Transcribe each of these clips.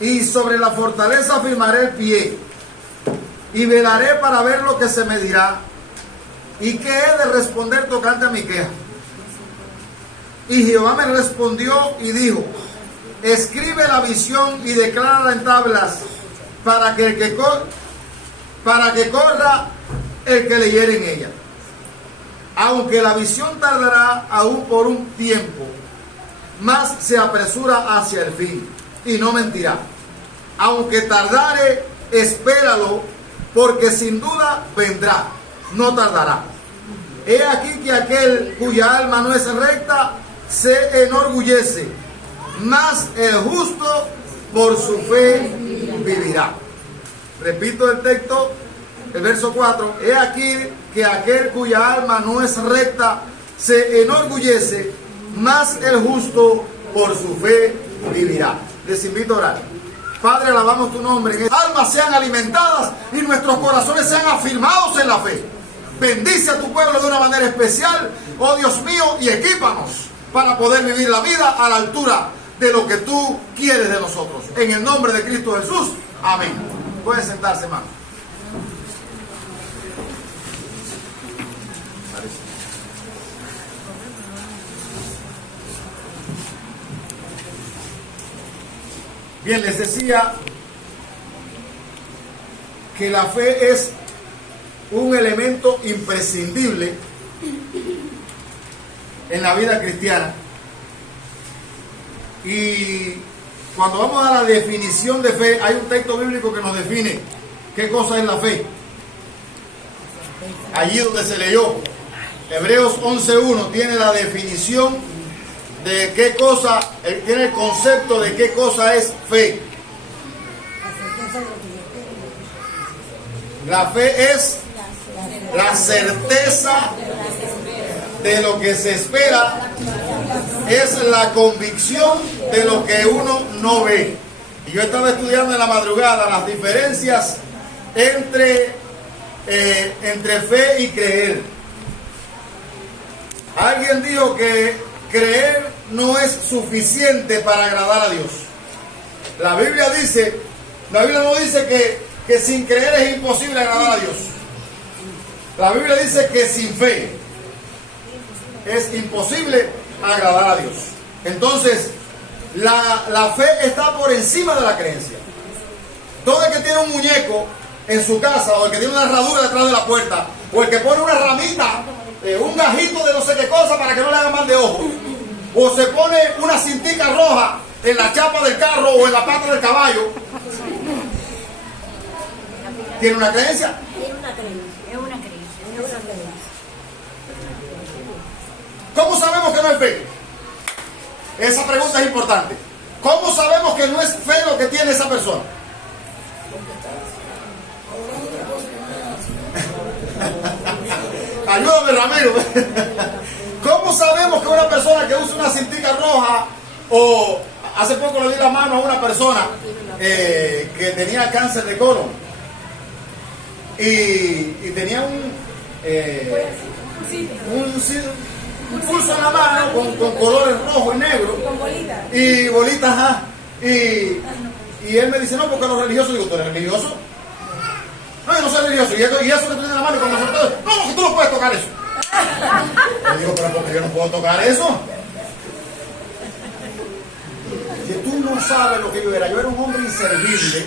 y sobre la fortaleza afirmaré el pie, y velaré para ver lo que se me dirá, y qué he de responder tocante a mi queja. Y Jehová me respondió y dijo: escribe la visión y declárala en tablas, para que corra el que leyere en ella. Aunque la visión tardará aún por un tiempo, mas se apresura hacia el fin, y no mentirá. Aunque tardare, espéralo, porque sin duda vendrá, no tardará. He aquí que aquel cuya alma no es recta se enorgullece, mas el justo por su fe vivirá. Repito el texto, el verso 4. He aquí que aquel cuya alma no es recta se enorgullece, mas el justo por su fe vivirá. Les invito a orar. Padre, alabamos tu nombre. Que nuestras almas sean alimentadas y nuestros corazones sean afirmados en la fe. Bendice a tu pueblo de una manera especial, oh Dios mío, y equípanos para poder vivir la vida a la altura de lo que tú quieres de nosotros. En el nombre de Cristo Jesús. Amén. Pueden sentarse, hermano. Bien, les decía que la fe es un elemento imprescindible en la vida cristiana. Y cuando vamos a la definición de fe, hay un texto bíblico que nos define qué cosa es la fe. Allí donde se leyó, Hebreos 11:1 tiene la definición de qué cosa, tiene el concepto de qué cosa es fe. La fe es la certeza de lo que se espera, es la convicción de lo que uno no ve. Y yo estaba estudiando en la madrugada las diferencias entre fe y creer. Alguien dijo que creer no es suficiente para agradar a Dios. La Biblia no dice que sin creer es imposible agradar a Dios. La Biblia dice que sin fe es imposible agradar a Dios. Entonces, la fe está por encima de la creencia. Todo el que tiene un muñeco en su casa, o el que tiene una herradura detrás de la puerta, o el que pone una ramita, un gajito de no sé qué cosa para que no le haga mal de ojo, o se pone una cintica roja en la chapa del carro o en la pata del caballo, ¿tiene una creencia? Es una creencia. ¿Cómo sabemos que no es fe? Esa pregunta es importante. ¿Cómo sabemos que no es fe lo que tiene esa persona? Ayúdame, Ramiro. ¿Cómo sabemos que una persona que usa una cintica roja, o hace poco le di la mano a una persona que tenía cáncer de colon y tenía un pulso en la mano con colores rojo y negro y bolitas, ajá, y él me dice: no, porque los religiosos. Digo: ¿tú eres religioso? No, yo no soy religioso. Y eso que tú tienes en la mano, y con nosotros, no, si tú no puedes tocar eso. Le digo: pero ¿por qué yo no puedo tocar eso? Que tú no sabes lo que yo era. Yo era un hombre inservible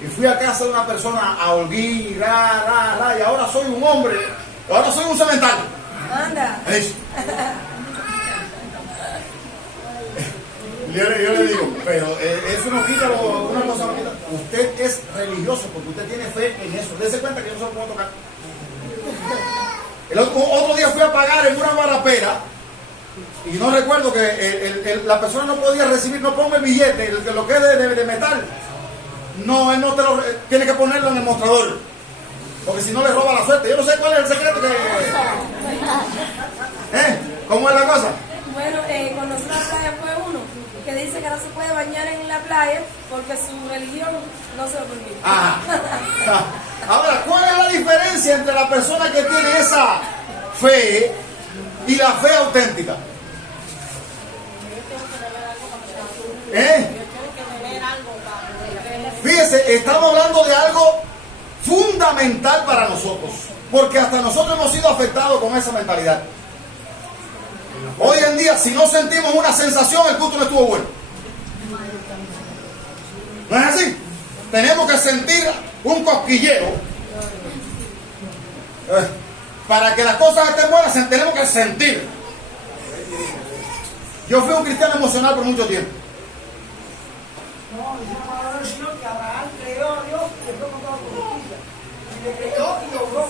y fui a casa de una persona a holguín, y ahora soy un hombre, ahora soy un cementerio. Anda. Yo le digo: pero eso no quita una cosa, no quita. Usted es religioso porque usted tiene fe en eso. Dese cuenta que yo no se lo puedo tocar. Otro día fui a pagar en una guarapera y no recuerdo que la persona no podía recibir, no ponga el billete, lo que es de metal. No, él no te lo tiene que ponerlo en el mostrador, porque si no le roba la suerte. Yo no sé cuál es el secreto que... ¿Cómo es la cosa? Bueno, conocí la playa fue uno que dice que no se puede bañar en la playa porque su religión no se lo permite. Ajá. Ahora, ¿cuál es la diferencia entre la persona que tiene esa fe y la fe auténtica? estamos hablando de algo fundamental para nosotros, porque hasta nosotros hemos sido afectados con esa mentalidad. Hoy en día, si no sentimos una sensación, el culto no estuvo bueno. ¿No es así? Tenemos que sentir un cosquilleo. Para que las cosas estén buenas, tenemos que sentir. Yo fui un cristiano emocional por mucho tiempo. No, dice la palabra del Señor que Abraham creyó a Dios y le fue contado por justicia. Y le creyó y logró.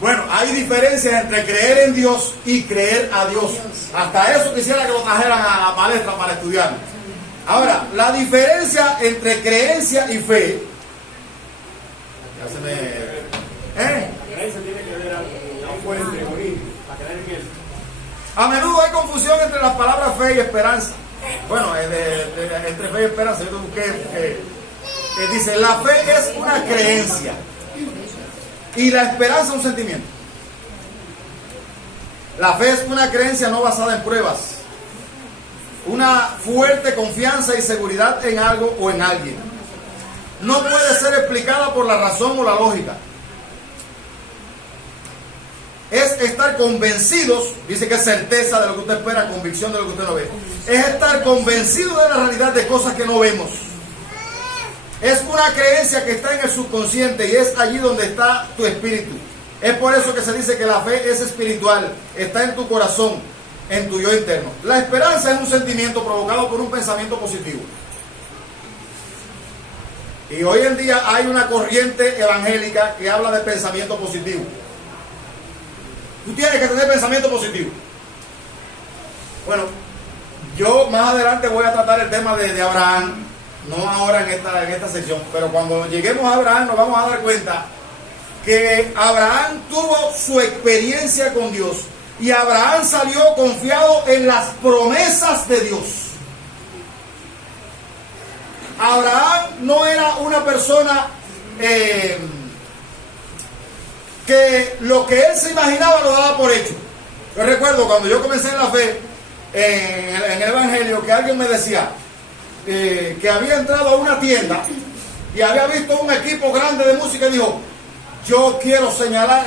Bueno, hay diferencias entre creer en Dios y creer a Dios. Hasta eso quisiera que lo trajeran a la palestra para estudiar. Ahora, la diferencia entre creencia y fe. Ya se me... Creencia tiene que ver algo, una fuente, origen, para creer en él. A menudo hay confusión entre las palabras fe y esperanza. Bueno, entre fe y esperanza, yo busqué, dice, la fe es una creencia y la esperanza un sentimiento. La fe es una creencia no basada en pruebas, una fuerte confianza y seguridad en algo o en alguien. No puede ser explicada por la razón o la lógica. Es estar convencidos, dice que es certeza de lo que usted espera, convicción de lo que usted no ve. Es estar convencido de la realidad de cosas que no vemos. Es una creencia que está en el subconsciente y es allí donde está tu espíritu. Es por eso que se dice que la fe es espiritual, está en tu corazón, en tu yo interno. La esperanza es un sentimiento provocado por un pensamiento positivo. Y hoy en día hay una corriente evangélica que habla de pensamiento positivo. Tú tienes que tener pensamiento positivo. Bueno, yo más adelante voy a tratar el tema de Abraham, no ahora en esta sección, pero cuando lleguemos a Abraham nos vamos a dar cuenta que Abraham tuvo su experiencia con Dios y Abraham salió confiado en las promesas de Dios. Abraham no era una persona que lo que él se imaginaba lo daba por hecho. Yo recuerdo cuando yo comencé en la fe, en el evangelio, que alguien me decía que había entrado a una tienda y había visto un equipo grande de música y dijo, yo quiero señalar,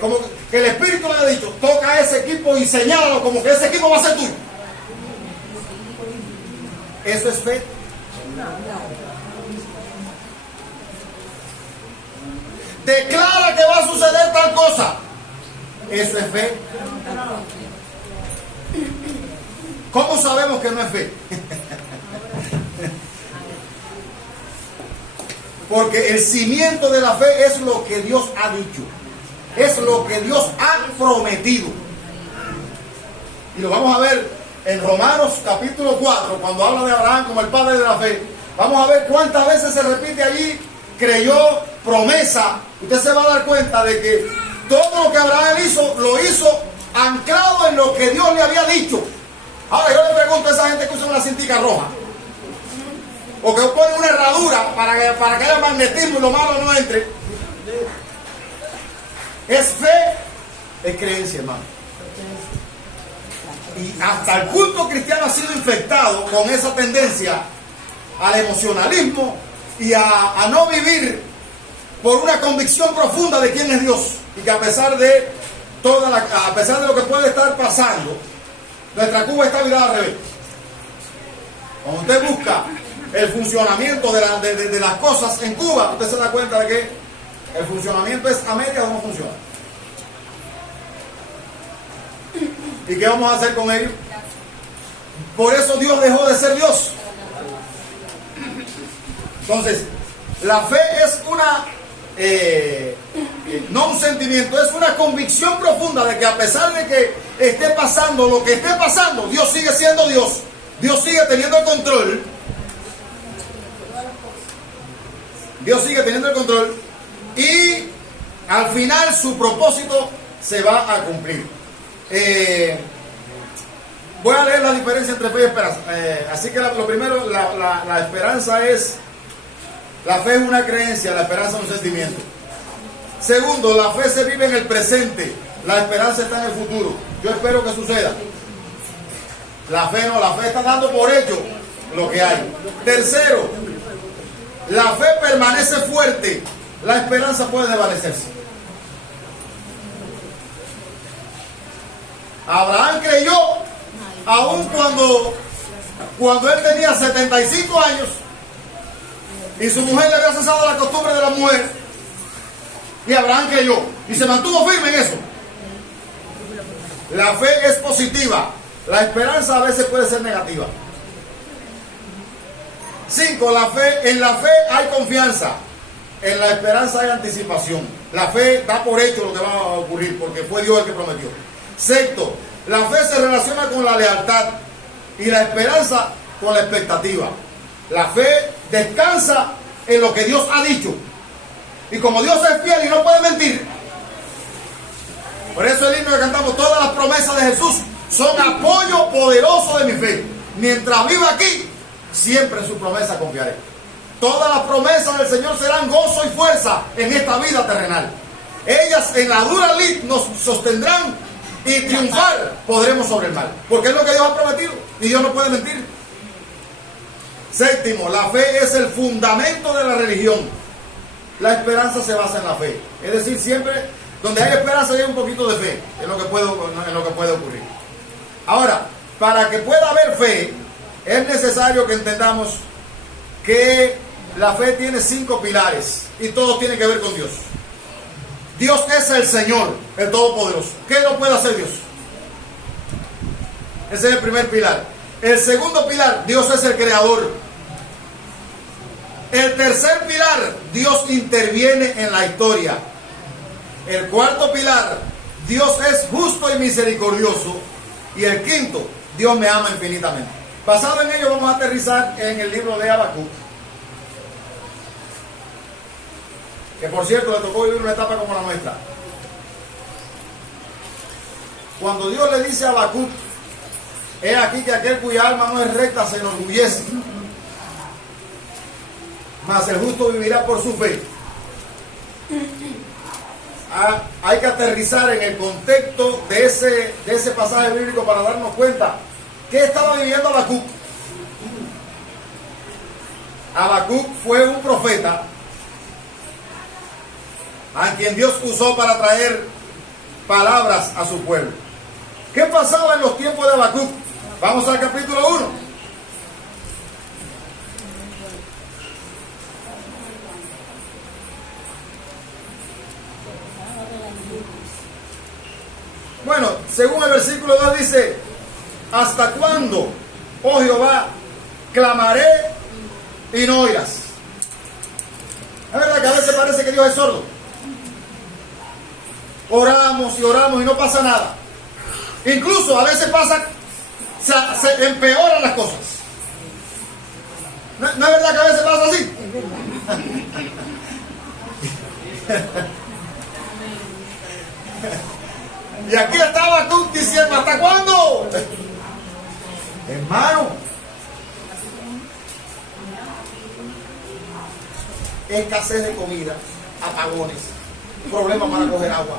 como que el Espíritu le ha dicho, toca a ese equipo y señálalo como que ese equipo va a ser tuyo. Eso es fe. Declara que va a suceder tal cosa. Eso es fe. ¿Cómo sabemos que no es fe? Porque el cimiento de la fe es lo que Dios ha dicho. Es lo que Dios ha prometido. Y lo vamos a ver en Romanos capítulo 4, cuando habla de Abraham como el padre de la fe. Vamos a ver cuántas veces se repite allí, creyó, promesa. Usted se va a dar cuenta de que todo lo que Abraham hizo, lo hizo anclado en lo que Dios le había dicho. Ahora yo le pregunto a esa gente que usa una cintica roja, o que pone una herradura para que haya magnetismo y lo malo no entre. Es fe, es creencia, hermano. Y hasta el culto cristiano ha sido infectado con esa tendencia al emocionalismo y a no vivir por una convicción profunda de quién es Dios, y que a pesar de lo que puede estar pasando, nuestra Cuba está virada al revés. Cuando usted busca el funcionamiento de las cosas en Cuba, usted se da cuenta de que el funcionamiento es a medias o no funciona. ¿Y qué vamos a hacer con ello? Por eso Dios dejó de ser Dios. Entonces, la fe es no un sentimiento, es una convicción profunda de que a pesar de que esté pasando lo que esté pasando, Dios sigue siendo Dios. Dios sigue teniendo el control. Dios sigue teniendo el control. Y al final su propósito se va a cumplir. Voy a leer la diferencia entre fe y esperanza. Así que lo primero, la esperanza es... La fe es una creencia, la esperanza es un sentimiento. Segundo, la fe se vive en el presente, la esperanza está en el futuro. Yo espero que suceda. La fe no, la fe está dando por hecho lo que hay. Tercero, la fe permanece fuerte, la esperanza puede desvanecerse. Abraham creyó aun cuando él tenía 75 años y su mujer le había cesado la costumbre de la mujer, y Abraham creyó y se mantuvo firme en eso. La fe es positiva, la esperanza a veces puede ser negativa. 5. En la fe hay confianza, en la esperanza hay anticipación. La fe da por hecho lo que va a ocurrir porque fue Dios el que prometió. 6. La fe se relaciona con la lealtad y la esperanza con la expectativa. La fe descansa en lo que Dios ha dicho. Y como Dios es fiel y no puede mentir, por eso el himno que cantamos, todas las promesas de Jesús son apoyo poderoso de mi fe. Mientras viva aquí, siempre en su promesa confiaré. Todas las promesas del Señor serán gozo y fuerza en esta vida terrenal. Ellas en la dura lid nos sostendrán y triunfar podremos sobre el mal. Porque es lo que Dios ha prometido y Dios no puede mentir. 7. La fe es el fundamento de la religión. La esperanza se basa en la fe. Es decir, siempre donde hay esperanza hay un poquito de fe en lo que puede ocurrir. Ahora, para que pueda haber fe, es necesario que entendamos que la fe tiene 5 pilares y todos tienen que ver con Dios. Dios es el Señor, el Todopoderoso. ¿Qué no puede hacer Dios? Ese es el primer pilar. El segundo pilar, Dios es el Creador. El tercer pilar, Dios interviene en la historia. El cuarto pilar, Dios es justo y misericordioso. Y el quinto, Dios me ama infinitamente. Basado en ello, vamos a aterrizar en el libro de Habacuc. Que por cierto, le tocó vivir una etapa como la nuestra. Cuando Dios le dice a Habacuc, he aquí que aquel cuya alma no es recta se enorgullece, mas el justo vivirá por su fe. Hay que aterrizar en el contexto de ese pasaje bíblico para darnos cuenta qué estaba viviendo Habacuc. Habacuc fue un profeta a quien Dios usó para traer palabras a su pueblo. ¿Qué pasaba en los tiempos de Habacuc? Vamos al capítulo 1. Bueno, según el versículo 2 dice, ¿hasta cuándo, oh Jehová, clamaré y no oirás? Es verdad que a veces parece que Dios es sordo. Oramos y no pasa nada. Incluso a veces pasa, se empeoran las cosas. ¿No es verdad que a veces pasa así? Y aquí estaba tú diciendo, ¿hasta cuándo? Hermano, escasez de comida, apagones, problemas para coger agua.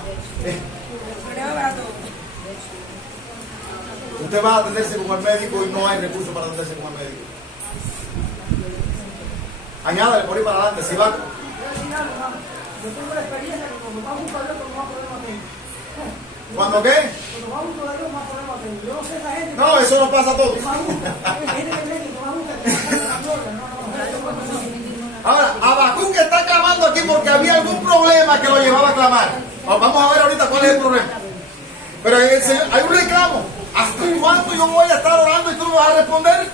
Usted va a atenderse con el médico y no hay recursos para atenderse con el médico. Añádale por ahí para adelante, si va. Yo tengo la experiencia que cuando vamos a Dios, más problemas tengo. ¿Cuándo qué? Cuando vamos a Dios, más problemas tengo. Yo no sé esa gente. No, eso no pasa a todos. Ahora, Habacuc está clamando aquí porque había algún problema que lo llevaba a clamar. Vamos a ver ahorita cuál es el problema. Pero hay un reclamo. ¿Hasta cuándo yo voy a estar orando y tú no vas a responder?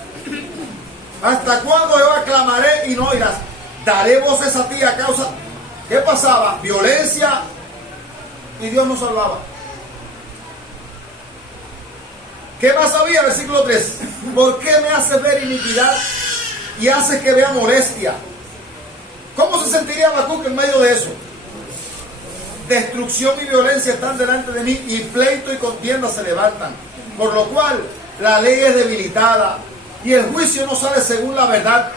¿Hasta cuándo yo clamaré y no oirás? Daré voces a ti a causa... ¿Qué pasaba? Violencia y Dios nos salvaba. ¿Qué más había? Versículo 3. ¿Por qué me haces ver iniquidad y haces que vea molestia? ¿Cómo se sentiría Habacuc en medio de eso? Destrucción y violencia están delante de mí y pleito y contienda se levantan. Por lo cual la ley es debilitada y el juicio no sale según la verdad.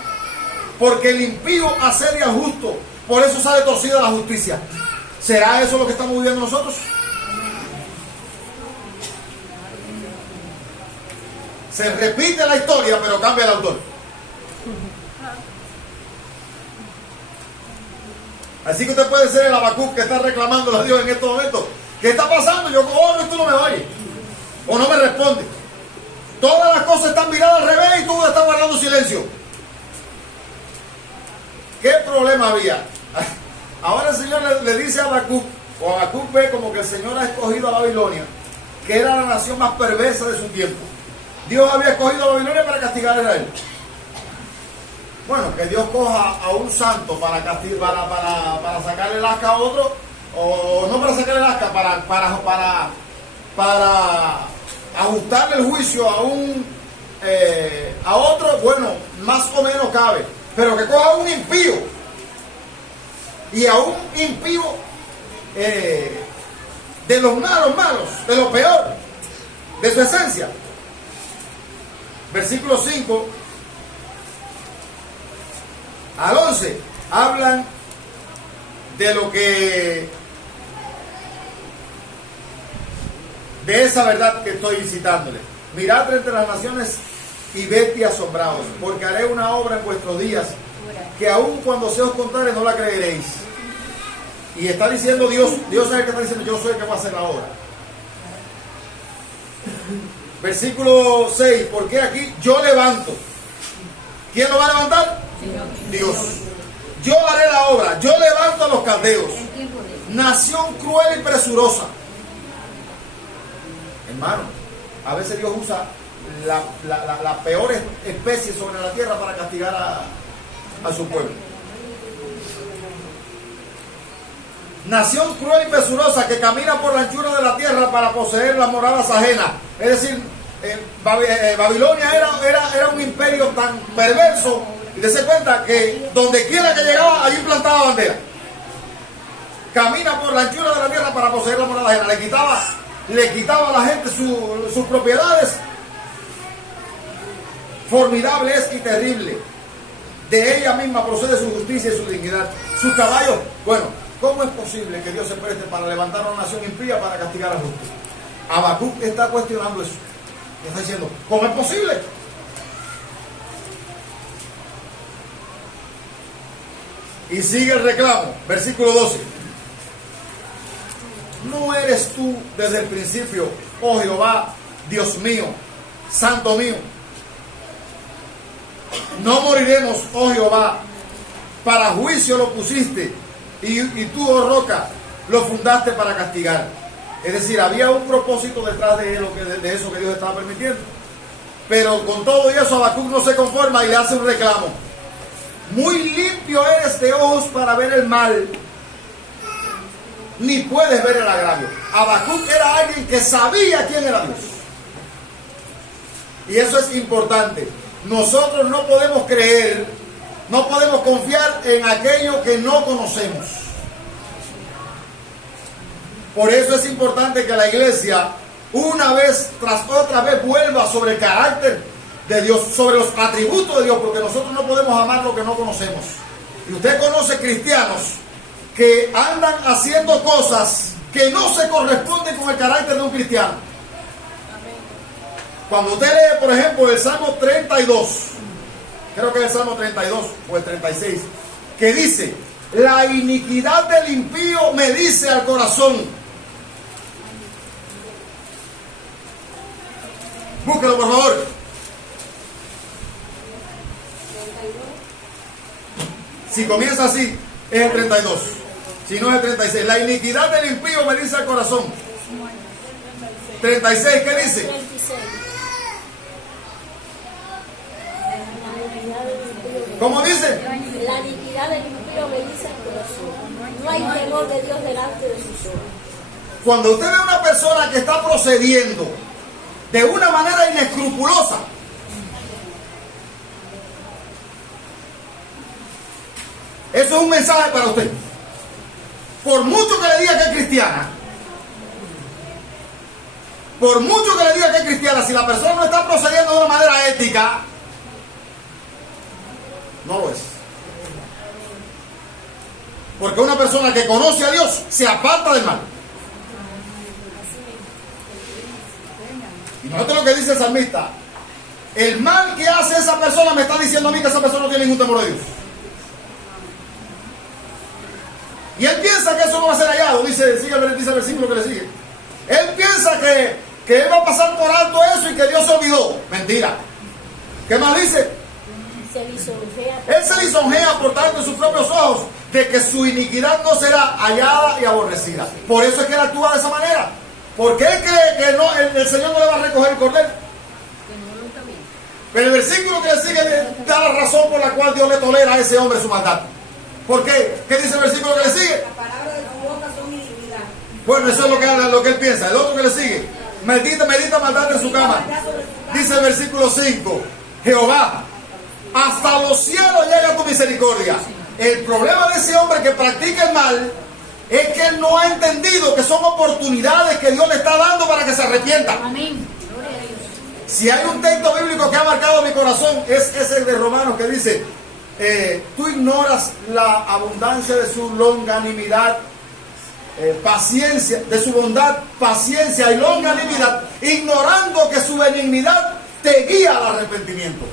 Porque el impío asedia al justo, por eso sale torcida la justicia. ¿Será eso lo que estamos viviendo nosotros? Se repite la historia, pero cambia el autor. Así que usted puede ser el Habacuc que está reclamando a Dios en estos momentos. ¿Qué está pasando? Yo oro y tú no me oyes. O no me respondes. Todas las cosas están miradas al revés y tú estás guardando silencio. ¿Qué problema había? Ahora el Señor le dice a Habacuc, o Habacuc ve como que el Señor ha escogido a Babilonia, que era la nación más perversa de su tiempo. Dios había escogido a Babilonia para castigar a Israel. Bueno, que Dios coja a un santo para castigar, para sacarle el asca a otro, o no para sacarle el asca, para ajustarle el juicio a otro, bueno, más o menos cabe. Pero que coja a un impío, y a un impío de los malos, de lo peor, de su esencia. Versículo 5 al 11 hablan de lo que, de esa verdad que estoy citándole. Mirad entre las naciones y ved y asombraos, porque haré una obra en vuestros días que aun cuando se os contare no la creeréis. Y está diciendo Dios es el que está diciendo, yo soy el que va a hacer la obra. Versículo 6, porque aquí yo levanto. ¿Quién lo va a levantar? Dios. Yo haré la obra, yo levanto a los caldeos. Nación cruel y presurosa. Hermano, a veces Dios usa la peor especie sobre la tierra para castigar a su pueblo. Nación cruel y presurosa que camina por la anchura de la tierra para poseer las moradas ajenas. Es decir, Babilonia era un imperio tan perverso, y dése cuenta que donde quiera que llegaba, allí plantaba bandera. Camina por la anchura de la tierra para poseer las moradas ajenas. Le quitaba a la gente sus propiedades. Formidable es y terrible. De ella misma procede su justicia y su dignidad. Sus caballos, bueno, ¿cómo es posible que Dios se preste para levantar a una nación impía para castigar a los justos? Habacuc está cuestionando eso. Está diciendo, ¿cómo es posible? Y sigue el reclamo, versículo 12. ¿No eres tú desde el principio, oh Jehová, Dios mío, Santo mío? No moriremos, oh Jehová, para juicio lo pusiste, y tú, oh roca, lo fundaste para castigar. Es decir, había un propósito detrás de eso que Dios estaba permitiendo. Pero con todo eso Habacuc no se conforma y le hace un reclamo. Muy limpio eres de ojos para ver el mal, ni puedes ver el agravio. Habacuc era alguien que sabía quién era Dios. Y eso es importante. Nosotros no podemos creer, no podemos confiar en aquello que no conocemos. Por eso es importante que la iglesia, una vez tras otra vez, vuelva sobre el carácter de Dios, sobre los atributos de Dios, porque nosotros no podemos amar lo que no conocemos. Y usted conoce cristianos que andan haciendo cosas que no se corresponden con el carácter de un cristiano. Cuando usted lee, por ejemplo, el Salmo 32, creo que es el Salmo 32 o el 36, que dice, la iniquidad del impío me dice al corazón. Búsquelo, por favor. Si comienza así, es el 32. Si no es el 36. La iniquidad del impío me dice al corazón. 36, ¿qué dice? ¿Cómo dice? La iniquidad del impío me dice al corazón. No hay temor de Dios delante de sus ojos. Cuando usted ve a una persona que está procediendo de una manera inescrupulosa, eso es un mensaje para usted. Por mucho que le diga que es cristiana, por mucho que le diga que es cristiana, si la persona no está procediendo de una manera ética, no lo es. Porque una persona que conoce a Dios se aparta del mal. Y note lo que dice el salmista. El mal que hace esa persona me está diciendo a mí que esa persona no tiene ningún temor de Dios. Y él piensa que eso no va a ser hallado. Dice el versículo que le sigue. Él piensa que él va a pasar por alto eso y que Dios se olvidó. Mentira. ¿Qué más dice? Él se lisonjea por tanto en sus propios ojos de que su iniquidad no será hallada y aborrecida. Por eso es que él actúa de esa manera. Porque él cree que no, el Señor no le va a recoger el cordero. Pero el versículo que le sigue da la razón por la cual Dios le tolera a ese hombre su maldad. ¿Por qué? ¿Qué dice el versículo que le sigue? Las palabras de tu boca son iniquidad. Bueno, eso es lo que él piensa. El otro que le sigue: medita maldad en su cama. Dice el versículo 5: Jehová, hasta los cielos llega tu misericordia. El problema de ese hombre que practica el mal es que él no ha entendido que son oportunidades que Dios le está dando para que se arrepienta. Amén. Si hay un texto bíblico que ha marcado mi corazón, es ese de Romanos que dice: tú ignoras la abundancia de su longanimidad, paciencia, de su bondad, paciencia y longanimidad, ignorando que su benignidad te guía al arrepentimiento.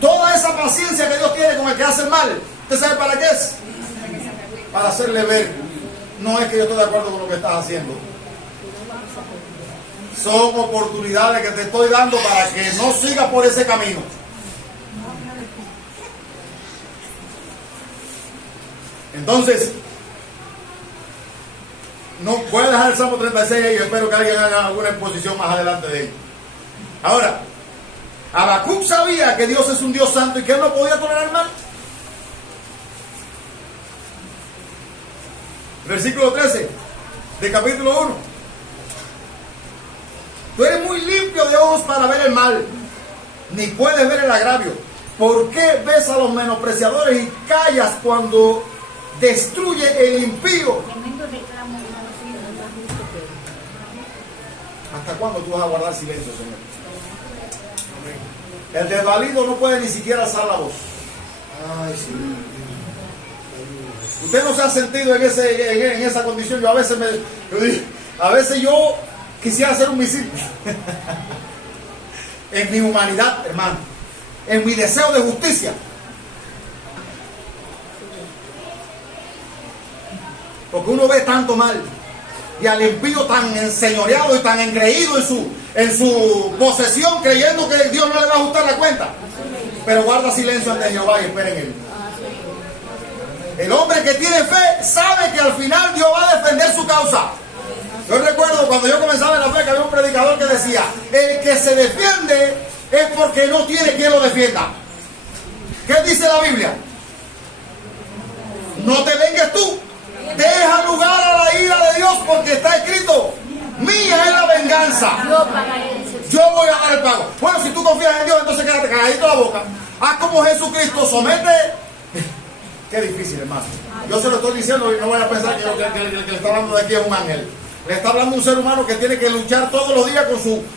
Toda esa paciencia que Dios tiene con el que hace el mal, ¿usted sabe para qué es? Para hacerle ver: no es que yo estoy de acuerdo con lo que estás haciendo. Son oportunidades que te estoy dando para que no sigas por ese camino. Entonces, no voy a dejar el Salmo 36 y espero que alguien haga alguna exposición más adelante de él. Ahora, Habacuc sabía que Dios es un Dios santo y que él no podía tolerar el mal. Versículo 13 de capítulo 1. Tú eres muy limpio de ojos para ver el mal, ni puedes ver el agravio. ¿Por qué ves a los menospreciadores y callas cuando destruye el impío? ¿Hasta cuándo tú vas a guardar silencio, Señor? El desvalido no puede ni siquiera alzar la voz. Ay, sí. Usted no se ha sentido en esa condición. Yo a veces yo quisiera hacer un misil. En mi humanidad, hermano, en mi deseo de justicia. Porque uno ve tanto mal y al impío tan enseñoreado y tan engreído en su posesión, creyendo que Dios no le va a ajustar la cuenta. Pero guarda silencio ante Jehová y espera en él. El hombre que tiene fe sabe que al final Dios va a defender su causa. Yo recuerdo cuando yo comenzaba en la fe que había un predicador que decía: el que se defiende es porque no tiene quien lo defienda. ¿Qué dice la Biblia? No te vengues tú. Deja lugar a la ira de Dios, porque está escrito: mía es la venganza. Yo voy a dar el pago. Bueno, si tú confías en Dios, entonces quédate calladito la boca. Haz como Jesucristo, somete. Qué difícil, hermano. Yo se lo estoy diciendo y no voy a pensar que el que le está hablando de aquí es un ángel. Le está hablando un ser humano que tiene que luchar todos los días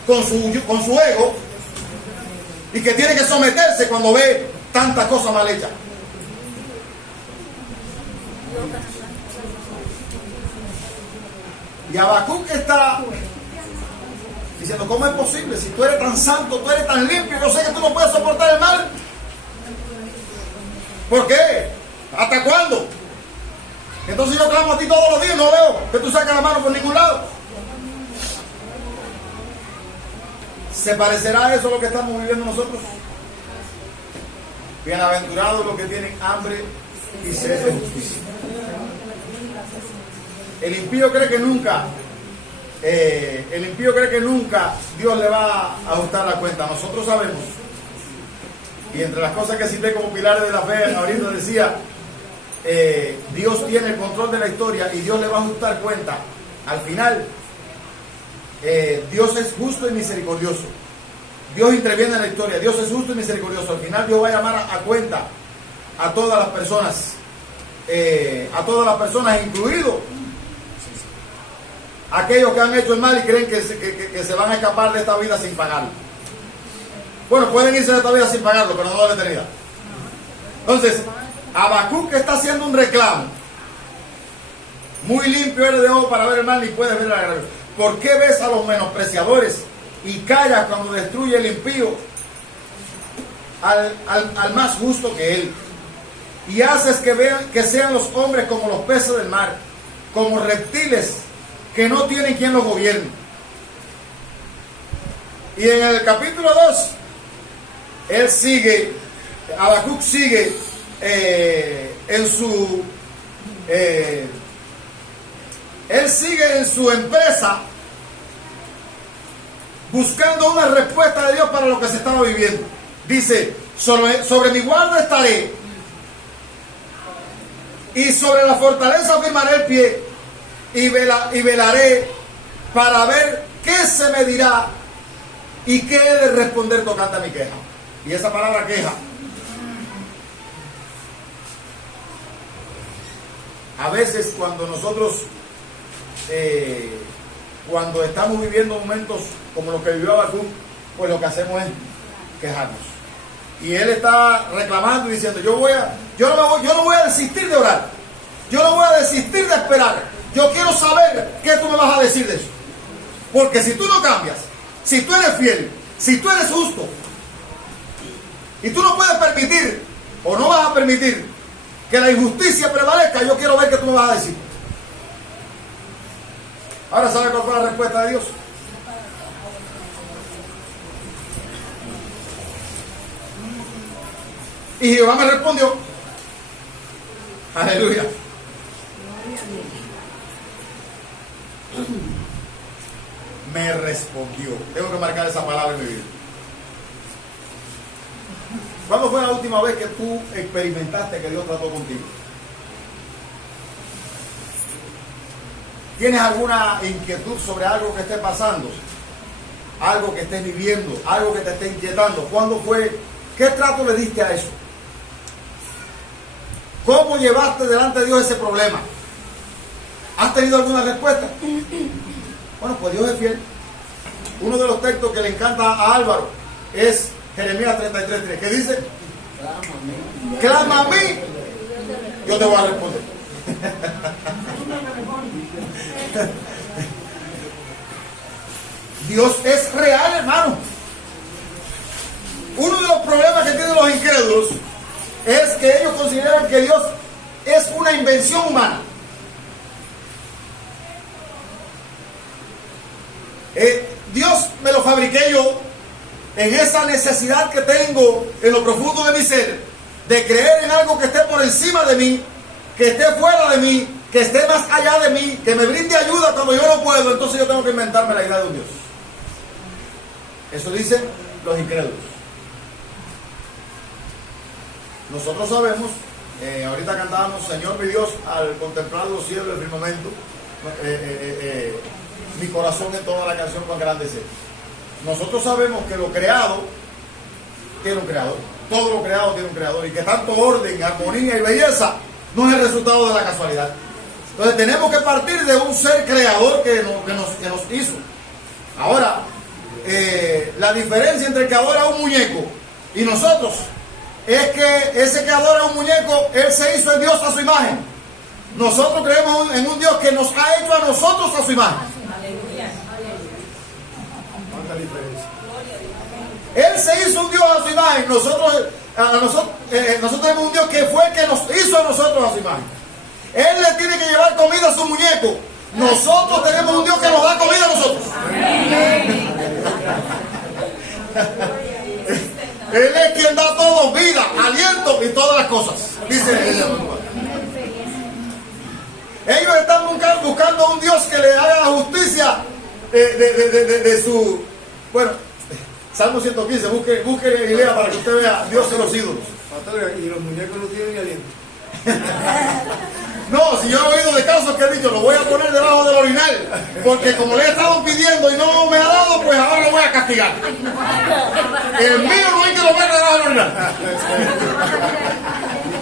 con su ego y que tiene que someterse cuando ve tantas cosas mal hechas. Y Habacuc está diciendo: ¿cómo es posible? Si tú eres tan santo, tú eres tan limpio, yo sé que tú no puedes soportar el mal. ¿Por qué? ¿Hasta cuándo? Entonces yo clamo a ti todos los días y no veo que tú sacas la mano por ningún lado. ¿Se parecerá a eso lo que estamos viviendo nosotros? Bienaventurados los que tienen hambre y sed de justicia. El impío cree que nunca Dios le va a ajustar la cuenta. Nosotros sabemos, y entre las cosas que cité como pilares de la fe, ahorita decía, Dios tiene el control de la historia y Dios le va a ajustar cuenta. Al final, Dios es justo y misericordioso. Dios interviene en la historia. Dios es justo y misericordioso. Al final Dios va a llamar a cuenta a todas las personas, incluido aquellos que han hecho el mal y creen que se van a escapar de esta vida sin pagarlo. Bueno, pueden irse de esta vida sin pagarlo, pero no de la eternidad. Entonces, Habacuc está haciendo un reclamo. Muy limpio eres de ojo para ver el mal, ni puedes ver el agravio. ¿Por qué ves a los menospreciadores y callas cuando destruye el impío al más justo que él? Y haces que sean los hombres como los peces del mar, como reptiles que no tienen quien los gobierne. Y en el capítulo 2, Habacuc sigue en su empresa buscando una respuesta de Dios para lo que se estaba viviendo. Dice, sobre mi guarda estaré y sobre la fortaleza firmaré el pie y velaré para ver qué se me dirá y qué he de responder tocante a mi queja. Y esa palabra queja, a veces cuando nosotros cuando estamos viviendo momentos como los que vivió Habacuc, pues lo que hacemos es quejarnos. Y él está reclamando y diciendo, yo no voy a desistir de orar, yo no voy a desistir de esperar, yo quiero saber qué tú me vas a decir de eso. Porque si tú no cambias, si tú eres fiel, si tú eres justo, y tú no puedes permitir, o no vas a permitir, que la injusticia prevalezca, yo quiero ver qué tú me vas a decir. Ahora, ¿sabe cuál fue la respuesta de Dios? Y Jehová me respondió. Aleluya. Me respondió. Tengo que marcar esa palabra en mi vida. ¿Cuándo fue la última vez que tú experimentaste que Dios trató contigo? ¿Tienes alguna inquietud sobre algo que esté pasando? Algo que estés viviendo, algo que te esté inquietando. ¿Cuándo fue? ¿Qué trato le diste a eso? ¿Cómo llevaste delante de Dios ese problema? ¿Has tenido alguna respuesta? Bueno, pues Dios es fiel. Uno de los textos que le encanta a Álvaro es Jeremías 33:3, que dice: clama a mí, yo te voy a responder. Dios es real, hermano. Uno de los problemas que tienen los incrédulos es que ellos consideran que Dios es una invención humana. Dios me lo fabriqué yo en esa necesidad que tengo en lo profundo de mi ser de creer en algo que esté por encima de mí, que esté fuera de mí, que esté más allá de mí, que me brinde ayuda cuando yo no puedo. Entonces yo tengo que inventarme la idea de un Dios. Eso dicen los incrédulos. Nosotros sabemos, ahorita cantábamos Señor mi Dios al contemplar los cielos del firmamento, mi corazón en toda la canción con grande sed. Nosotros sabemos que lo creado tiene un creador, todo lo creado tiene un creador, y que tanto orden, armonía y belleza no es el resultado de la casualidad. Entonces tenemos que partir de un ser creador que nos hizo. Ahora, la diferencia entre el que adora a un muñeco y nosotros es que ese que adora a un muñeco, él se hizo el Dios a su imagen. Nosotros creemos en un Dios que nos ha hecho a nosotros a su imagen. ¿Cuánta diferencia? Él se hizo un Dios a su imagen. Nosotros tenemos un Dios que fue el que nos hizo a nosotros a su imagen. Él le tiene que llevar comida a su muñeco. Nosotros tenemos un Dios que nos da comida a nosotros. Él es quien da todo, vida, aliento y todas las cosas. Dice ella. Ellos están buscando un Dios que le haga la justicia de su... Bueno, Salmo 115, busque y lea para que usted vea Dios de los ídolos. Pastor, y los muñecos no tienen ni aliento. No, si yo he oído de casos que he dicho, lo voy a poner debajo del orinal, porque como le he estado pidiendo y no me ha dado, pues ahora lo voy a castigar. El mío no hay que lo ver debajo del orinal.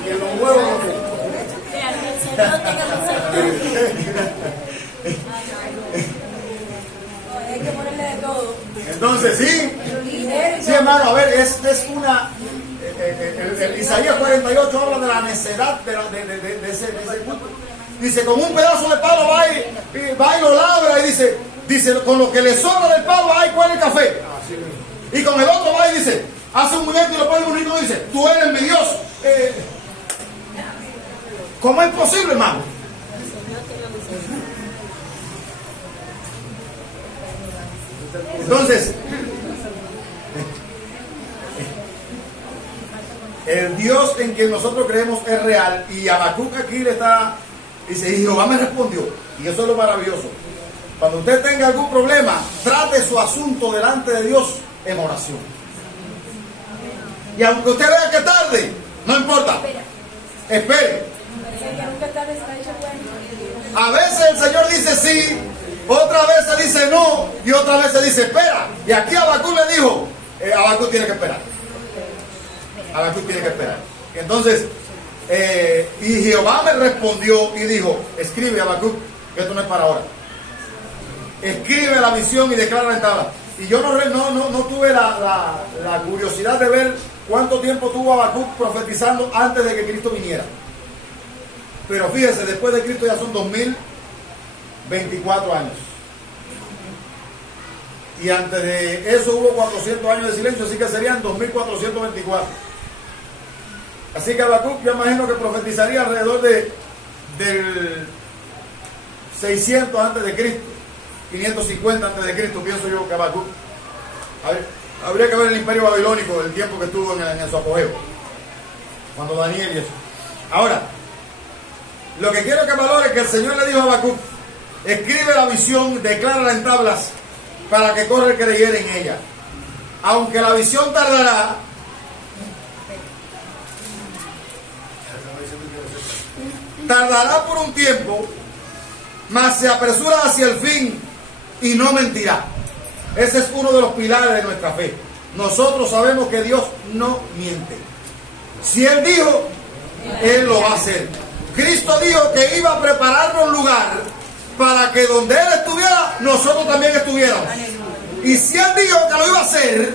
Y en los huevos no. Hay que ponerle de todo. Entonces, sí, hermano, a ver, es una... Isaías 48 habla de la necedad de ese culto. Dice, con un pedazo de palo va y lo labra, y dice, con lo que le sobra del palo va y cuela el café. Y con el otro va y dice, hace un muñeco y lo pone bonito y dice, tú eres mi Dios. ¿Cómo es posible, hermano? Entonces, el Dios en quien nosotros creemos es real, y Habacuc aquí le está, dice, y Jehová me respondió, y eso es lo maravilloso. Cuando usted tenga algún problema, trate su asunto delante de Dios en oración. Y aunque usted vea que tarde, no importa, espere. A veces el Señor dice sí, otras veces dice no, y otras veces dice espera. Y aquí Habacuc le dijo, Habacuc tiene que esperar. Habacuc tiene que esperar. Entonces, y Jehová me respondió y dijo, escribe, Habacuc, que esto no es para ahora. Escribe la visión y declara en tabla. Y yo no tuve la curiosidad de ver cuánto tiempo tuvo Habacuc profetizando antes de que Cristo viniera. Pero fíjese, después de Cristo ya son 2024 años. Y antes de eso hubo 400 años de silencio, así que serían 2424. Así que Habacuc, yo imagino que profetizaría alrededor del 600 antes de Cristo, 550 antes de Cristo, pienso yo que Habacuc. Habría que ver el imperio babilónico, el tiempo que estuvo en su apogeo, cuando Daniel y eso. Ahora, lo que quiero que valore es que el Señor le dijo a Habacuc, escribe la visión, declárala en tablas, para que corra el creyere en ella. Aunque la visión tardará, por un tiempo, mas se apresura hacia el fin y no mentirá. Ese es uno de los pilares de nuestra fe. Nosotros sabemos que Dios no miente. Si Él dijo, Él lo va a hacer. Cristo dijo que iba a prepararnos un lugar para que donde Él estuviera, nosotros también estuviéramos. Y si Él dijo que lo iba a hacer,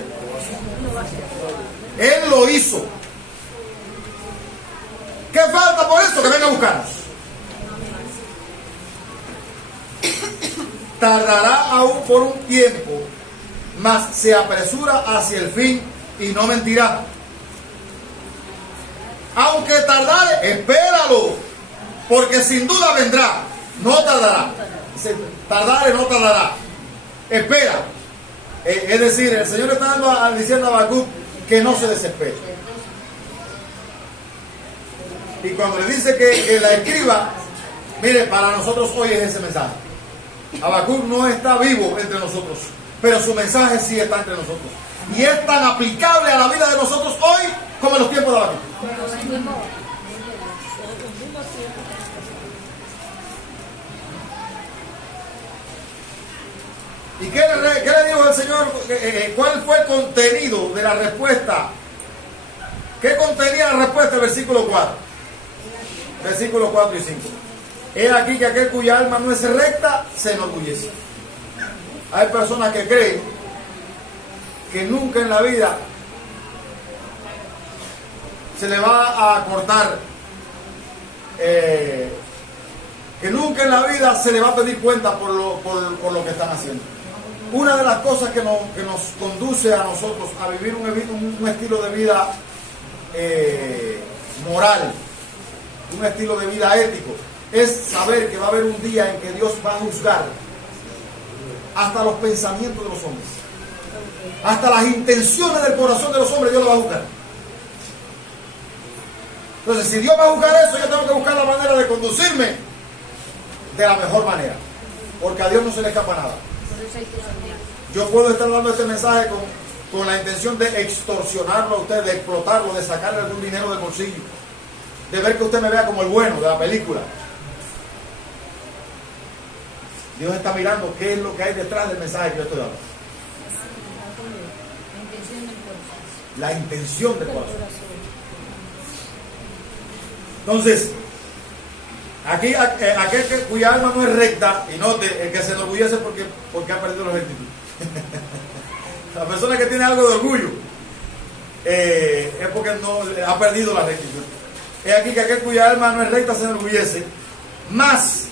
Él lo hizo. ¿Qué falta por eso? Que venga a buscarnos. Tardará aún por un tiempo, mas se apresura hacia el fin y no mentirá. Aunque tardare, espéralo, porque sin duda vendrá. No tardará. Tardare, no tardará. Espera. Es decir, el Señor está diciendo a Habacuc que no se desespere. Y cuando le dice que la escriba, mire, para nosotros hoy es ese mensaje. Habacuc no está vivo entre nosotros, pero su mensaje sí está entre nosotros. Y es tan aplicable a la vida de nosotros hoy como en los tiempos de Habacuc. ¿Y qué le dijo el Señor? ¿Cuál fue el contenido de la respuesta? ¿Qué contenía la respuesta del versículo 4? Versículos 4 y 5. He aquí que aquel cuya alma no es recta se enorgullece. Hay personas que creen que nunca en la vida se le va a cortar, que nunca en la vida se le va a pedir cuenta por lo que están haciendo. Una de las cosas que nos conduce a nosotros a vivir un estilo de vida moral, un estilo de vida ético, es saber que va a haber un día en que Dios va a juzgar hasta los pensamientos de los hombres, hasta las intenciones del corazón de los hombres. Dios lo va a juzgar. Entonces, si Dios va a juzgar eso, yo tengo que buscar la manera de conducirme de la mejor manera, porque a Dios no se le escapa nada. Yo puedo estar dando este mensaje con la intención de extorsionarlo a usted, de explotarlo, de sacarle algún dinero del bolsillo, de ver que usted me vea como el bueno de la película. Dios está mirando qué es lo que hay detrás del mensaje que yo estoy dando. La intención del corazón. Entonces, aquí aquel cuya alma no es recta, y note, el que se enorgullece porque ha perdido la rectitud. La persona que tiene algo de orgullo es porque no ha perdido la rectitud. Es aquí que aquel cuya alma no es recta se enorgullece, más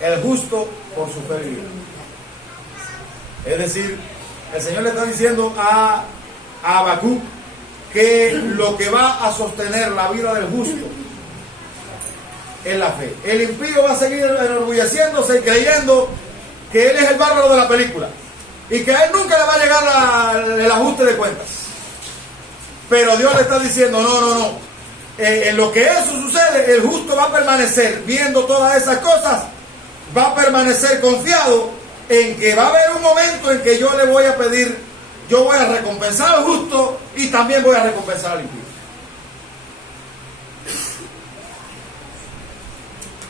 el justo por su fe vivirá. Es decir, el Señor le está diciendo a Habacuc que lo que va a sostener la vida del justo es la fe. El impío va a seguir enorgulleciéndose y creyendo que él es el bárbaro de la película y que a él nunca le va a llegar el ajuste de cuentas. Pero Dios le está diciendo, no. En lo que eso sucede, el justo va a permanecer viendo todas esas cosas, va a permanecer confiado en que va a haber un momento en que yo le voy a pedir, yo voy a recompensar al justo y también voy a recompensar al impío.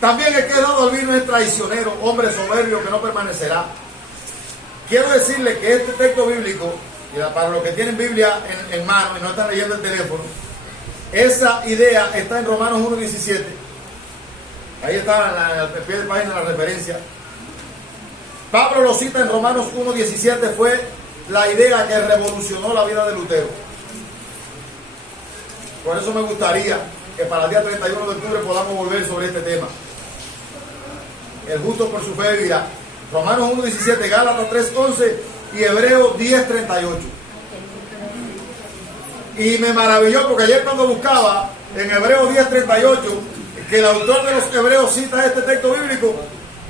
También el que es dado al vino es traicionero, hombre soberbio que no permanecerá. Quiero decirle que este texto bíblico, y para los que tienen Biblia en mano y no están leyendo el teléfono, esa idea está en Romanos 1:17. Ahí está en el pie de página la referencia. Pablo lo cita en Romanos 1:17, fue la idea que revolucionó la vida de Lutero. Por eso me gustaría que para el día 31 de octubre podamos volver sobre este tema. El justo por su fe vivirá. Romanos 1:17, Gálatas 3:11 y Hebreos 10:38. Y me maravilló porque ayer cuando buscaba en Hebreos 10:38, que el autor de los Hebreos cita este texto bíblico,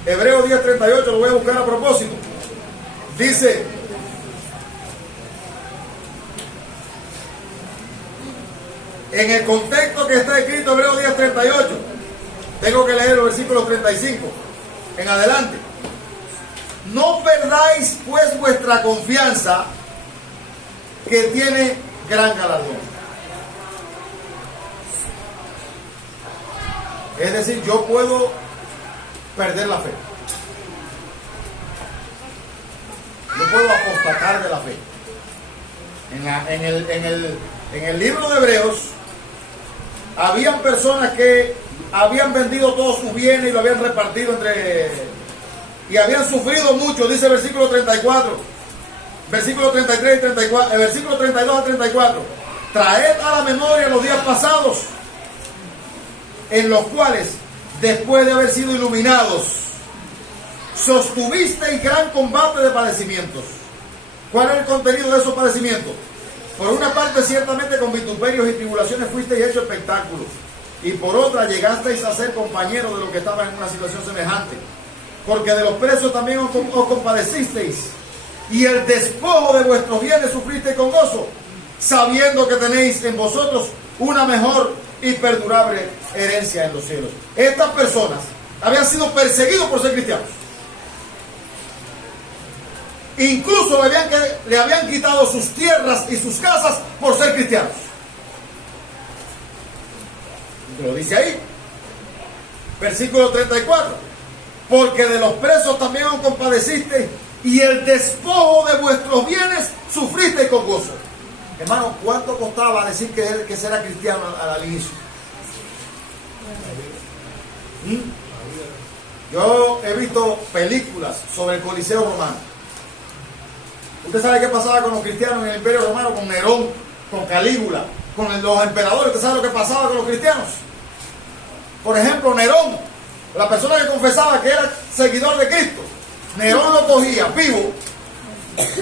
Hebreos 10:38, lo voy a buscar a propósito. Dice: en el contexto que está escrito Hebreos 10:38, tengo que leer los versículos 35 en adelante. No perdáis pues vuestra confianza, que tiene gran galardón. Es decir, yo puedo perder la fe. Yo puedo apostatar de la fe. En el libro de Hebreos, habían personas que habían vendido todos sus bienes y lo habían repartido y habían sufrido mucho, dice el versículo 34, versículo 33 y 34, el versículo 32 a 34. Traed a la memoria los días pasados, en los cuales, después de haber sido iluminados, sostuvisteis gran combate de padecimientos. ¿Cuál es el contenido de esos padecimientos? Por una parte, ciertamente con vituperios y tribulaciones fuisteis hechos espectáculos, y por otra llegasteis a ser compañeros de los que estaban en una situación semejante, porque de los presos también os compadecisteis, y el despojo de vuestros bienes sufristeis con gozo, sabiendo que tenéis en vosotros una mejor y perdurable herencia en los cielos. Estas personas habían sido perseguidos por ser cristianos. Incluso le habían quitado sus tierras y sus casas por ser cristianos. Lo dice ahí, versículo 34. Porque de los presos también os compadecisteis, y el despojo de vuestros bienes sufristeis con gozo. Hermano, ¿cuánto costaba decir que era cristiano al inicio? Yo he visto películas sobre el Coliseo Romano. Usted sabe qué pasaba con los cristianos en el Imperio Romano, con Nerón, con Calígula, con los emperadores. ¿Usted sabe lo que pasaba con los cristianos? Por ejemplo, Nerón, la persona que confesaba que era seguidor de Cristo, Nerón lo cogía vivo,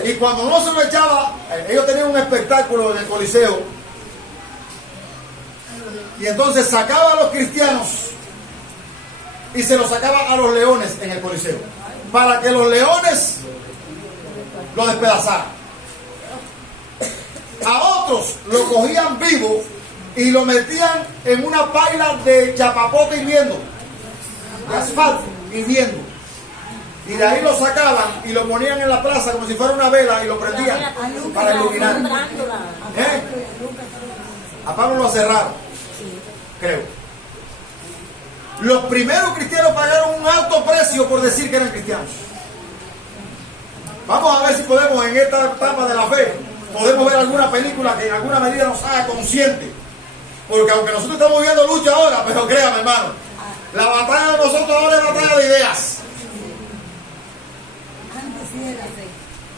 y cuando no se lo echaba, ellos tenían un espectáculo en el Coliseo, y entonces sacaba a los cristianos y se los sacaba a los leones en el Coliseo, para que los leones lo despedazaran. A otros lo cogían vivo y lo metían en una paila de chapapote hirviendo, de asfalto hirviendo, y de ahí lo sacaban y lo ponían en la plaza como si fuera una vela y lo prendían para iluminar. A Pablo lo cerraron, creo. Los primeros cristianos pagaron un alto precio por decir que eran cristianos. Vamos a ver si podemos, en esta etapa de la fe, podemos ver alguna película que en alguna medida nos haga consciente. Porque aunque nosotros estamos viviendo lucha ahora, pero créame, hermano, la batalla de nosotros ahora es batalla de ideas.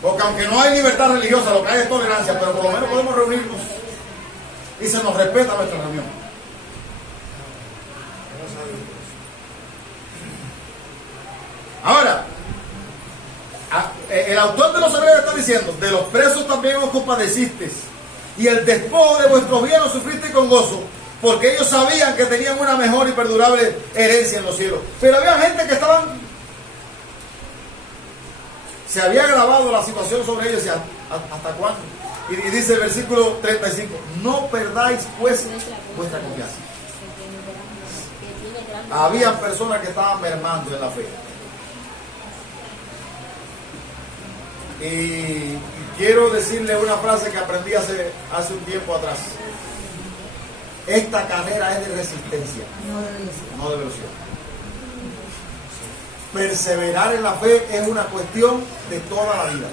Porque aunque no hay libertad religiosa, lo que hay es tolerancia, pero por lo menos podemos reunirnos y se nos respeta nuestra reunión. Ahora, el autor de los Hebreos está diciendo: de los presos también os compadecisteis, y el despojo de vuestros bienes sufristeis con gozo, porque ellos sabían que tenían una mejor y perdurable herencia en los cielos. Pero había gente que estaban Se había grabado la situación sobre ellos y ¿hasta cuándo? Y dice el versículo 35, no perdáis pues vuestra confianza. Había personas que estaban mermando en la fe. Y quiero decirle una frase que aprendí hace un tiempo atrás. Esta carrera es de resistencia, no de velocidad. Perseverar en la fe es una cuestión de toda la vida.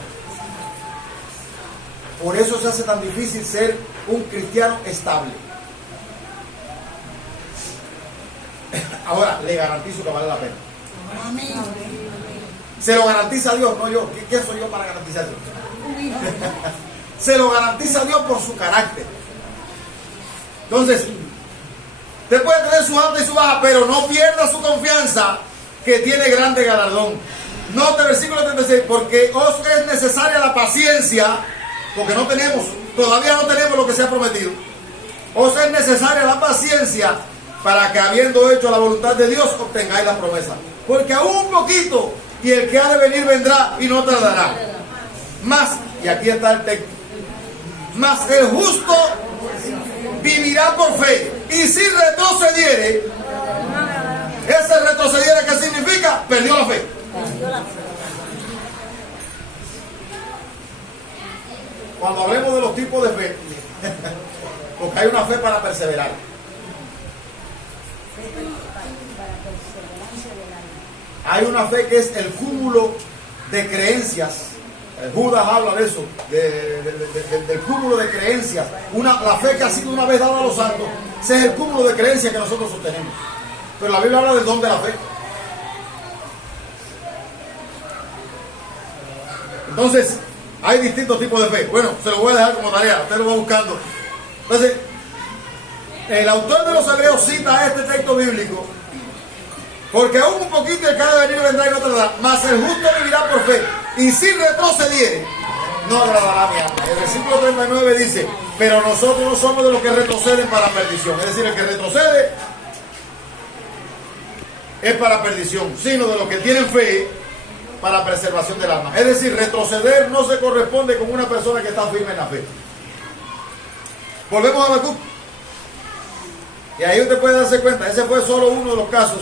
Por eso se hace tan difícil ser un cristiano estable. Ahora, le garantizo que vale la pena. Se lo garantiza Dios, no yo. ¿Qué soy yo para garantizarlo? Se lo garantiza Dios por su carácter. Entonces, usted puede tener su alta y su baja, pero no pierda su confianza, que tiene grande galardón. Note el versículo 36, porque os es necesaria la paciencia, porque todavía no tenemos lo que se ha prometido. Os es necesaria la paciencia para que, habiendo hecho la voluntad de Dios, obtengáis la promesa. Porque aún un poquito, y el que ha de venir vendrá y no tardará. Más, y aquí está el texto, más el justo vivirá por fe, y si retrocediere, ese retrocediere, ¿qué significa? Perdió la fe. Cuando hablemos de los tipos de fe, porque hay una fe para perseverar. Hay una fe que es el cúmulo de creencias. Judas habla de eso, del cúmulo de creencias. La fe que ha sido una vez dada a los santos, ese es el cúmulo de creencias que nosotros sostenemos. Pero la Biblia habla del don de la fe. Entonces, hay distintos tipos de fe. Bueno, se lo voy a dejar como tarea, usted lo va buscando. Entonces, el autor de los Hebreos cita este texto bíblico, porque aún un poquito el que ha de venir vendrá y no tardará, mas el justo vivirá por fe, y si retrocediere, no agradará mi alma. El versículo 39 dice, pero nosotros no somos de los que retroceden para perdición. Es decir, el que retrocede es para perdición, sino de los que tienen fe para preservación del alma. Es decir, retroceder no se corresponde con una persona que está firme en la fe. Volvemos a Habacuc. Y ahí usted puede darse cuenta, ese fue solo uno de los casos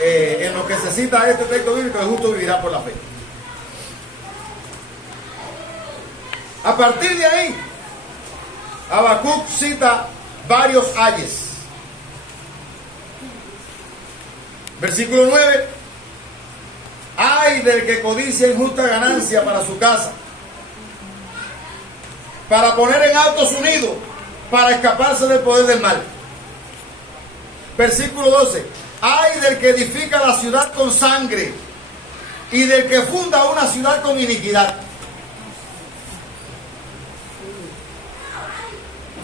en los que se cita este texto bíblico, el justo vivirá por la fe. A partir de ahí, Habacuc cita varios ayes. Versículo 9. Ay del que codicia injusta ganancia para su casa, para poner en alto su nido, para escaparse del poder del mal. Versículo 12. Ay del que edifica la ciudad con sangre y del que funda una ciudad con iniquidad.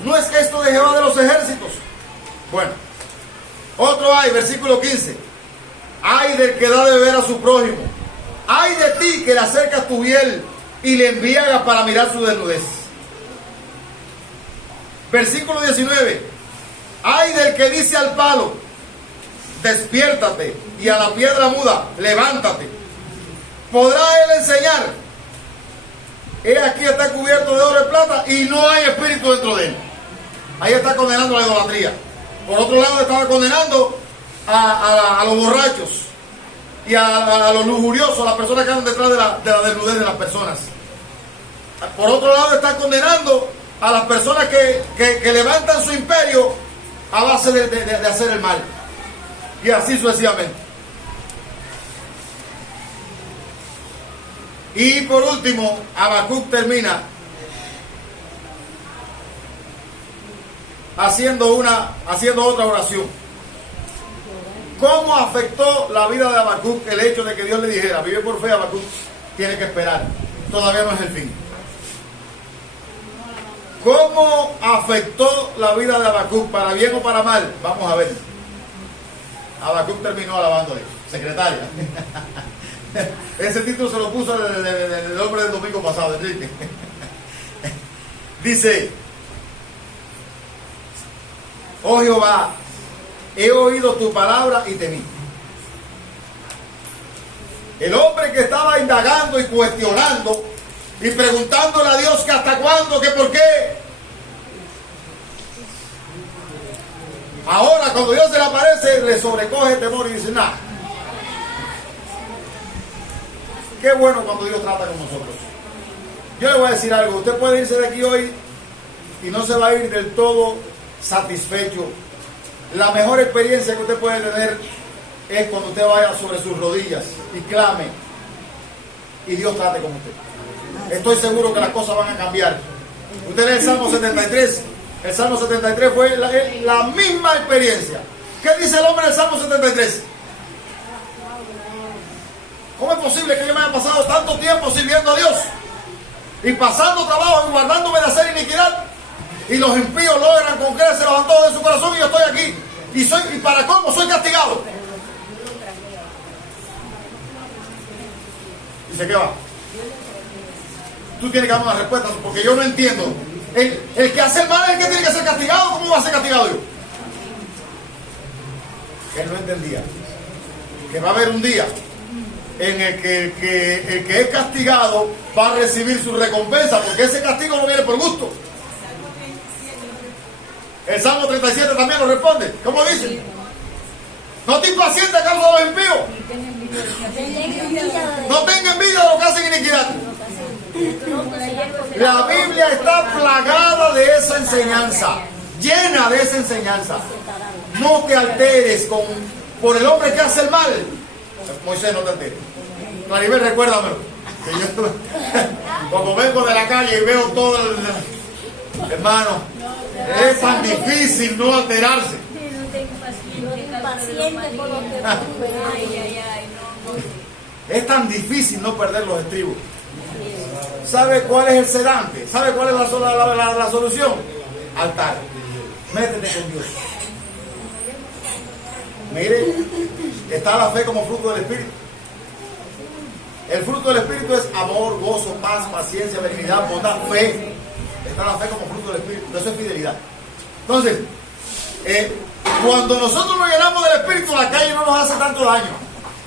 ¿No es esto de Jehová de los ejércitos? Bueno, otro ay, versículo 15. Ay del que da de beber a su prójimo. Ay de ti que le acercas tu hiel y le embriagas para mirar su desnudez. Versículo 19. Ay del que dice al palo, despiértate, y a la piedra muda, levántate. ¿Podrá él enseñar? He aquí está cubierto de oro y plata y no hay espíritu dentro de él. Ahí está condenando a la idolatría. Por otro lado, estaba condenando a los borrachos y a los lujuriosos, a las personas que andan detrás de la desnudez de las personas. Por otro lado, está condenando a las personas que levantan su imperio a base de hacer el mal. Y así sucesivamente. Y por último, Habacuc termina haciendo otra oración. ¿Cómo afectó la vida de Habacuc el hecho de que Dios le dijera, vive por fe, Habacuc, tiene que esperar, todavía no es el fin? ¿Cómo afectó la vida de Habacuc, para bien o para mal? Vamos a ver. Habacuc terminó alabándole, secretaria. Ese título se lo puso el hombre del domingo pasado, Enrique. Dice: oh Jehová, he oído tu palabra y temí. El hombre que estaba indagando y cuestionando y preguntándole a Dios que hasta cuándo, que por qué. Ahora cuando Dios se le aparece, le sobrecoge el temor y dice, nada. Qué bueno cuando Dios trata con nosotros. Yo le voy a decir algo, usted puede irse de aquí hoy y no se va a ir del todo satisfecho. La mejor experiencia que usted puede tener es cuando usted vaya sobre sus rodillas y clame y Dios trate con usted. Estoy seguro que las cosas van a cambiar. Usted lee el Salmo 73. El Salmo 73 fue la misma experiencia. ¿Qué dice el hombre del Salmo 73? ¿Cómo es posible que yo me haya pasado tanto tiempo sirviendo a Dios y pasando trabajo y guardándome de hacer iniquidad? Y los impíos logran con que se levantó de su corazón y yo estoy aquí. Y para cómo soy castigado. Dice, ¿qué va? Tú tienes que darme una respuesta porque yo no entiendo. El que hace el mal es el que tiene que ser castigado. ¿Cómo va a ser castigado yo? Él no entendía que va a haber un día en el que el que es castigado va a recibir su recompensa, porque ese castigo no viene por gusto. El Salmo 37 también lo responde. ¿Cómo dice? No te impacientes a causa de los impíos. No tenga envidia de los que hacen iniquidad. La Biblia está plagada de esa enseñanza, llena de esa enseñanza. No te alteres por el hombre que hace el mal. Moisés, no te alteres. Maribel, recuérdamelo. Que yo, cuando vengo de la calle y veo todo el... Hermano, es tan difícil no alterarse. Es tan difícil no perder los estribos. ¿Sabe cuál es el sedante? ¿Sabe cuál es la solución? Altar. Métete con Dios. Mire, está la fe como fruto del Espíritu. El fruto del Espíritu es amor, gozo, paz, paciencia, benignidad, bondad, fe. Está la fe como fruto del Espíritu. Eso es fidelidad. Entonces, cuando nosotros nos llenamos del Espíritu, la calle no nos hace tanto daño.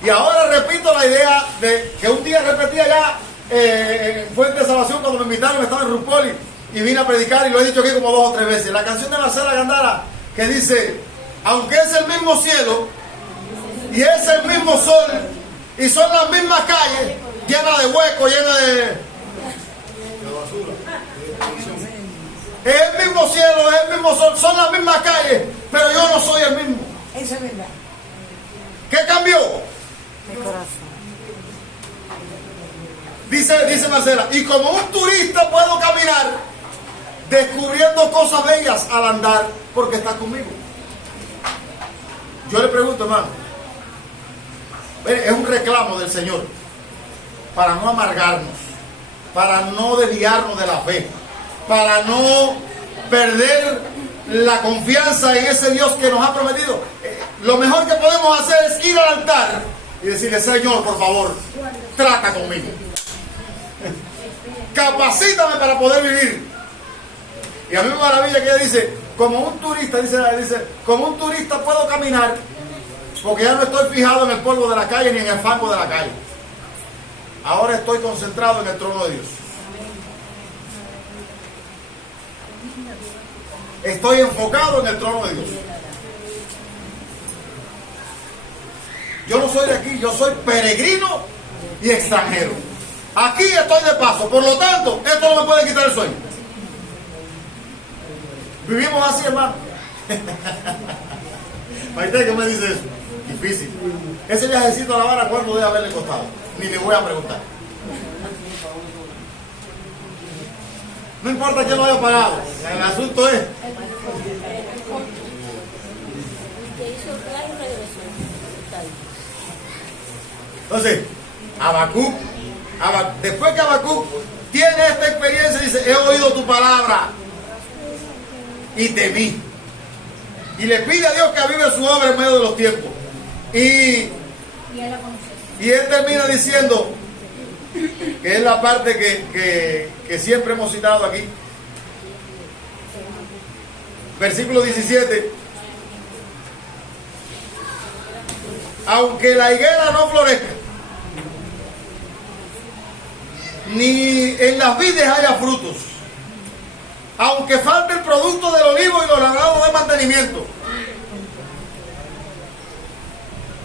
Y ahora repito la idea de que un día repetía ya en Fuente de Salvación cuando me invitaron, estaba en Rupoli y vine a predicar y lo he dicho aquí como 2 o 3 veces. La canción de Marcela Gandara que dice, aunque es el mismo cielo y es el mismo sol y son las mismas calles llenas de huecos, llenas de basura. Es el mismo cielo, es el mismo sol, son las mismas calles, pero yo no soy el mismo. Eso es verdad. ¿Qué cambió? Mi corazón. Dice Marcela, y como un turista puedo caminar descubriendo cosas bellas al andar porque estás conmigo. Yo le pregunto, hermano, es un reclamo del Señor para no amargarnos, para no desviarnos de la fe, para no perder la confianza en ese Dios que nos ha prometido. Lo mejor que podemos hacer es ir al altar y decirle, Señor, por favor, trata conmigo. Capacítame para poder vivir. Y a mí me maravilla que ella dice, como un turista, dice, como un turista puedo caminar porque ya no estoy fijado en el polvo de la calle ni en el fango de la calle. Ahora estoy concentrado en el trono de Dios. Estoy enfocado en el trono de Dios. Yo no soy de aquí, yo soy peregrino y extranjero. Aquí estoy de paso, por lo tanto, esto no me puede quitar el sueño. Vivimos así, hermano. Maite, ¿qué me dice eso? Difícil. Ese viajecito a La Habana, ¿cuánto debe haberle costado? Ni le voy a preguntar. No importa quién lo haya pagado, el asunto es. Entonces, Habacuc, después que Habacuc tiene esta experiencia, dice, he oído tu palabra y temí. Y le pide a Dios que avive su obra en medio de los tiempos. Y él termina diciendo, que es la parte que siempre hemos citado aquí. Versículo 17. Aunque la higuera no florezca ni en las vides haya frutos, aunque falte el producto del olivo y los labrados de mantenimiento,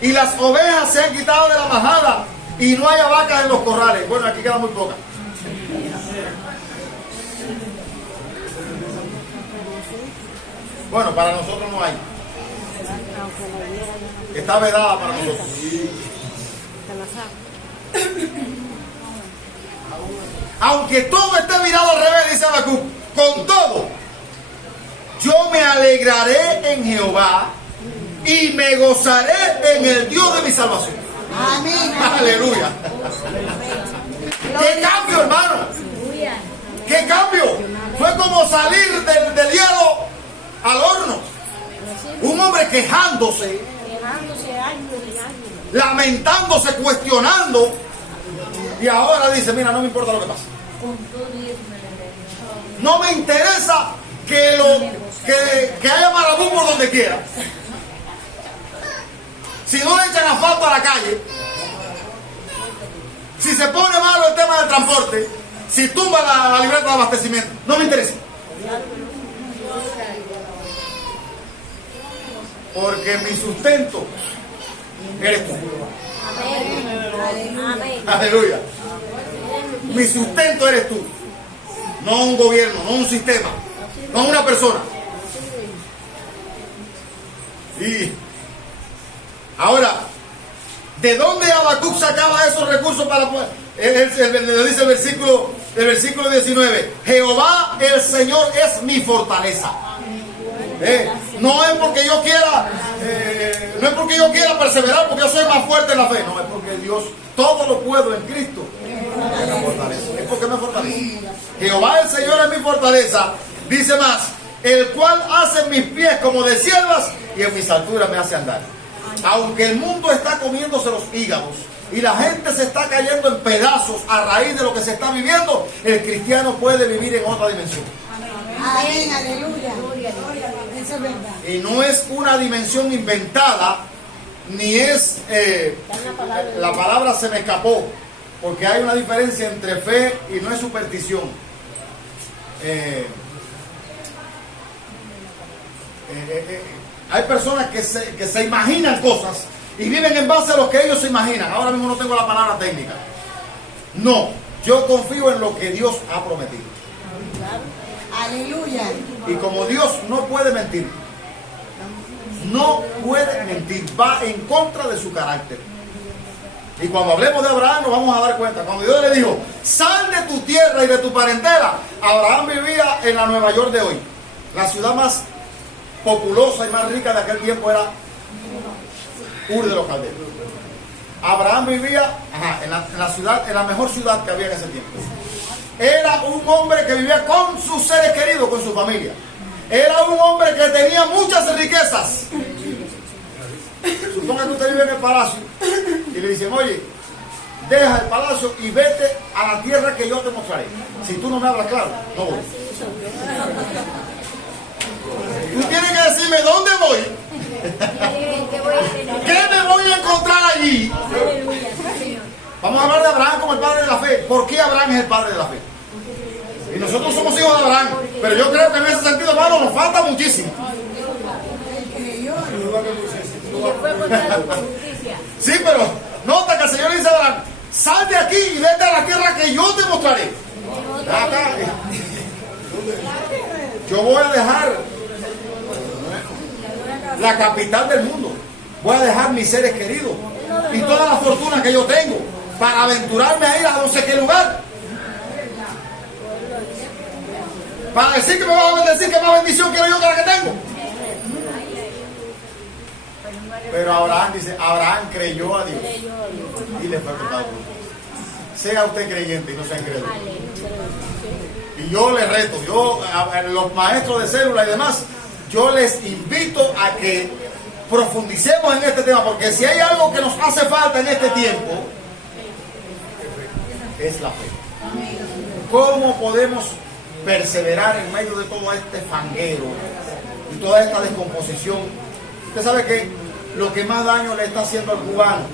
y las ovejas se han quitado de la majada y no haya vacas en los corrales. Bueno, aquí queda muy poca. Bueno, para nosotros no hay. Está vedada para nosotros. Aunque todo esté mirado al revés, dice Habacuc, con todo, yo me alegraré en Jehová y me gozaré en el Dios de mi salvación. Amén. Aleluya. ¿Qué cambio, hermano? ¿Qué cambio? Fue como salir del hielo al horno. Un hombre quejándose, lamentándose, cuestionando, y ahora dice, mira, no me importa lo que pase. No me interesa que haya marabú por donde quiera. Si no le echan asfalto a la calle, si se pone malo el tema del transporte, si tumba la libreta de abastecimiento, no me interesa. Porque mi sustento eres tú. Amén. Aleluya. Mi sustento eres tú. No un gobierno, no un sistema, no una persona. Y ahora, ¿de dónde Habacuc sacaba esos recursos para poder? Le dice el versículo 19: Jehová el Señor es mi fortaleza. No es porque yo quiera, no es porque yo quiera perseverar, porque yo soy más fuerte en la fe. No, es porque Dios todo lo puedo en Cristo. Es porque me fortalece. Jehová el Señor es mi fortaleza. Dice más: el cual hace mis pies como de siervas y en mis alturas me hace andar. Aunque el mundo está comiéndose los hígados y la gente se está cayendo en pedazos a raíz de lo que se está viviendo, el cristiano puede vivir en otra dimensión. Amén, aleluya. Eso es verdad. Y no es una dimensión inventada, ni es, la palabra se me escapó, porque hay una diferencia entre fe y no es superstición. Hay personas que se imaginan cosas y viven en base a lo que ellos se imaginan. Ahora mismo no tengo la palabra técnica. No, yo confío en lo que Dios ha prometido. Aleluya. Y como Dios no puede mentir, va en contra de su carácter. Y cuando hablemos de Abraham nos vamos a dar cuenta. Cuando Dios le dijo, sal de tu tierra y de tu parentela, Abraham vivía en la Nueva York de hoy. La ciudad más populosa y más rica de aquel tiempo era Ur de los Caldeos. Abraham vivía en la ciudad, en la mejor ciudad que había en ese tiempo. Era un hombre que vivía con sus seres queridos, con su familia. Era un hombre que tenía muchas riquezas. Suponga que usted vive en el palacio y le dicen, oye, deja el palacio y vete a la tierra que yo te mostraré. Si tú no me hablas claro, no voy. Tú tienes que decirme dónde voy, qué me voy a encontrar allí. Vamos a hablar de Abraham como el padre de la fe. ¿Por qué Abraham es el padre de la fe? Y nosotros somos hijos de Abraham, pero yo creo que en ese sentido, hermano, nos falta muchísimo. Sí, pero nota que el Señor dice a Abraham, sal de aquí y vete a la tierra que yo te mostraré. Acá. Yo voy a dejar la capital del mundo, voy a dejar mis seres queridos y toda la fortuna que yo tengo para aventurarme a ir a no sé qué lugar, para decir que me vas a bendecir, que más bendición quiero yo que la que tengo. Pero Abraham dice, Abraham creyó a Dios y le fue contado. Sea usted creyente y no sea incrédulo. Y yo les reto, a los maestros de célula y demás, yo les invito a que profundicemos en este tema, porque si hay algo que nos hace falta en este tiempo, es la fe. ¿Cómo podemos perseverar en medio de todo este fanguero y toda esta descomposición? Usted sabe que lo que más daño le está haciendo al cubano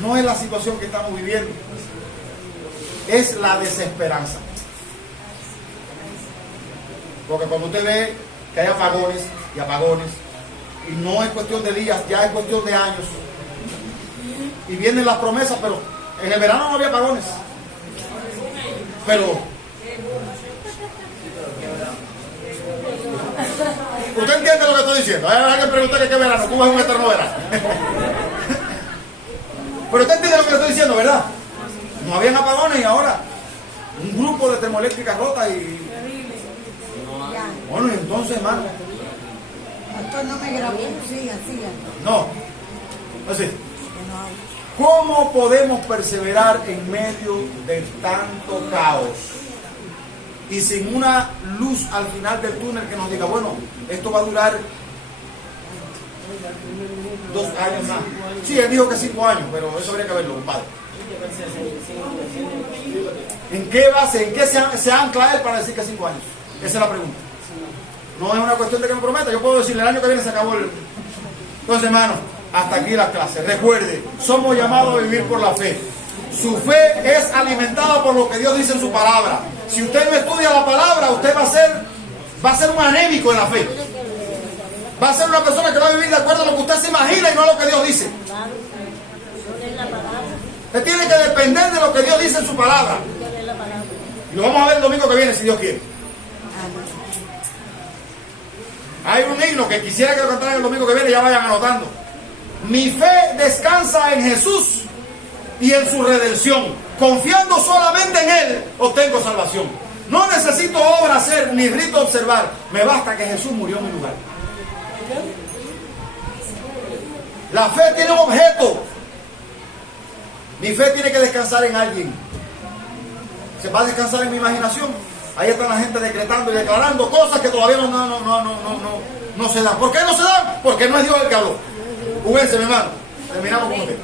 no es la situación que estamos viviendo. es la desesperanza. Porque cuando usted ve que hay apagones y apagones, y no es cuestión de días, ya es cuestión de años, y vienen las promesas, pero en el verano no había apagones. Pero usted entiende lo que estoy diciendo. Hay alguien pregunta que qué verano, Cuba es un eterno verano. Pero usted entiende lo que le estoy diciendo, ¿verdad? No habían apagones y ahora un grupo de termoeléctricas rotas y... Bueno, y entonces, hermano... Pastor, no me grabó. Sigan. No. Así. ¿Cómo podemos perseverar en medio de tanto caos? Y sin una luz al final del túnel que nos diga, bueno, esto va a durar 2 años más. Sí, él dijo que 5 años, pero eso habría que verlo, compadre. ¿En qué base, en qué se ancla él para decir que 5 años? Esa es la pregunta. No es una cuestión de que me prometa. Yo puedo decirle, el año que viene se acabó el... Entonces, hermano, hasta aquí la clase. Recuerde, somos llamados a vivir por la fe. Su fe es alimentada por lo que Dios dice en su palabra. Si usted no estudia la palabra, usted va a ser un anémico en la fe. Va a ser una persona que va a vivir de acuerdo a lo que usted se imagina y no a lo que Dios dice. Usted tiene que depender de lo que Dios dice en su palabra. Y lo vamos a ver el domingo que viene, si Dios quiere. Hay un himno que quisiera que lo cantaran el domingo que viene, ya vayan anotando. Mi fe descansa en Jesús y en su redención. Confiando solamente en Él, obtengo salvación. No necesito obra hacer ni rito observar. Me basta que Jesús murió en mi lugar. La fe tiene un objeto. Mi fe tiene que descansar en alguien. ¿Se va a descansar en mi imaginación? Ahí está la gente decretando y declarando cosas que todavía no se dan. ¿Por qué no se dan? Porque no es Dios el que habló. Júguense, mi hermano. Terminamos con usted.